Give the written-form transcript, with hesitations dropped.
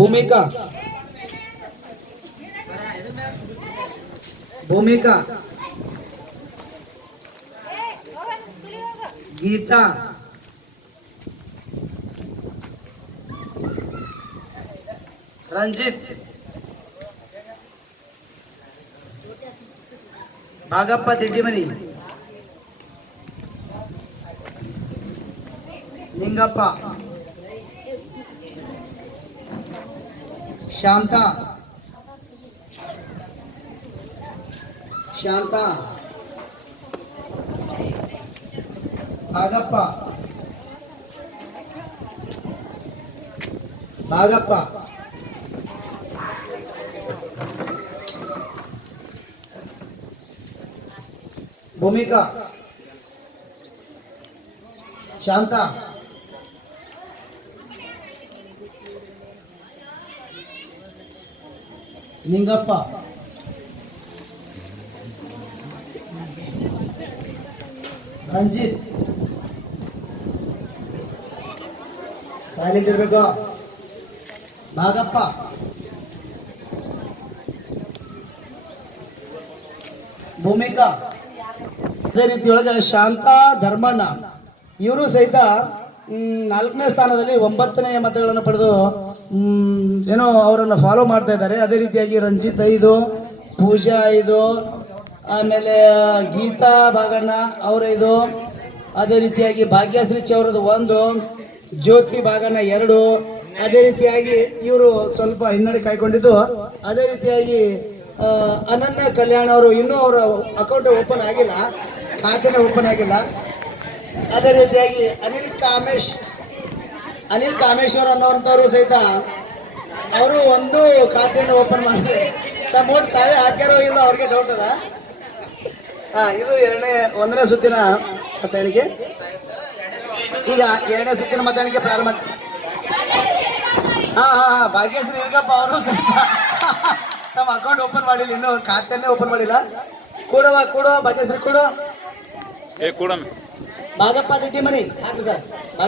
ಭೂಮಿಕಾ ಭೂಮಿಕಾ ಗೀತಾ ರಂಜಿತ್ ಭಾಗಪ್ಪ ತಿಡ್ಡಿಮನಿ ನಿಂಗಪ್ಪ ಶಾಂತ ಶಾಂತ ಭಾಗಪ್ಪ ಭಾಗಪ್ಪ ಭೂಮಿಕಾ ಶಾಂತ Ningappa Ranjit silent ಇರ್ಬೇಕು ಭಾಗಪ್ಪ ಭೂಮಿಕಾ ಅದೇ ರೀತಿಯೊಳಗೆ ಶಾಂತ ಧರ್ಮಣ್ಣ ಇವರು ಸಹಿತ 4ನೇ ಸ್ಥಾನದಲ್ಲಿ 9ನೇ ಮತಗಳನ್ನು ಪಡೆದು ಏನೋ ಅವರನ್ನು ಫಾಲೋ ಮಾಡ್ತಾ ಇದ್ದಾರೆ. ಅದೇ ರೀತಿಯಾಗಿ ರಂಜಿತ್ 5, ಪೂಜಾ 5, ಆಮೇಲೆ ಗೀತಾ ಭಾಗಣ್ಣ ಅವರ 5, ಅದೇ ರೀತಿಯಾಗಿ ಭಾಗ್ಯಶ್ರೀ ಚೌರದ 1, ಜ್ಯೋತಿ ಭಾಗಣ್ಣ 2, ಅದೇ ರೀತಿಯಾಗಿ ಇವರು ಸ್ವಲ್ಪ ಹಿನ್ನಡೆ ಕಾಯ್ಕೊಂಡಿದ್ದು. ಅದೇ ರೀತಿಯಾಗಿ ಅನನ್ಯ ಕಲ್ಯಾಣ್ ಅವರು ಇನ್ನೂ ಅವರ ಅಕೌಂಟ್ ಓಪನ್ ಆಗಿಲ್ಲ, ಖಾತೆನೇ ಓಪನ್ ಆಗಿಲ್ಲ. ಅದೇ ರೀತಿಯಾಗಿ ಅನಿಲ್ ಕಾಮೇಶ್ವರ್ ಅನ್ನೋಂಥವ್ರು ಸಹಿತ ಅವರು ಒಂದು ಖಾತೆಯನ್ನು ಓಪನ್ ಮಾಡಿ ತಮ್ಮ ಓಟ್ ತಾವೇ ಹಾಕ್ಯಾರೋ ಇಲ್ಲ ಅವ್ರಿಗೆ ಡೌಟ್ ಅದ. ಇದು 1ನೇ ಸುತ್ತಿನ ಮತದಾನಿಕೆ. ಈಗ 2ನೇ ಸುತ್ತಿನ ಮತದಾನಿಕೆ ಪ್ರಾರಂಭ. ಭಾಗ್ಯಶ್ರೀ ಇರ್ಗಪ್ಪ ಅವರು ಸಹಿತ ತಮ್ಮ ಅಕೌಂಟ್ ಓಪನ್ ಮಾಡಿಲ್ಲ, ಇನ್ನೂ ಖಾತೆಯನ್ನೇ ಓಪನ್ ಮಾಡಿಲ್ಲ. ಕೂಡುವ ಭಾಗ್ಯಶ್ರೀ ಕೂಡು. ಭಾಗಪ್ಪ ತಿಟ್ಟಿ ಮನಿ ಹಾಕ್ರಿ ಸರ್.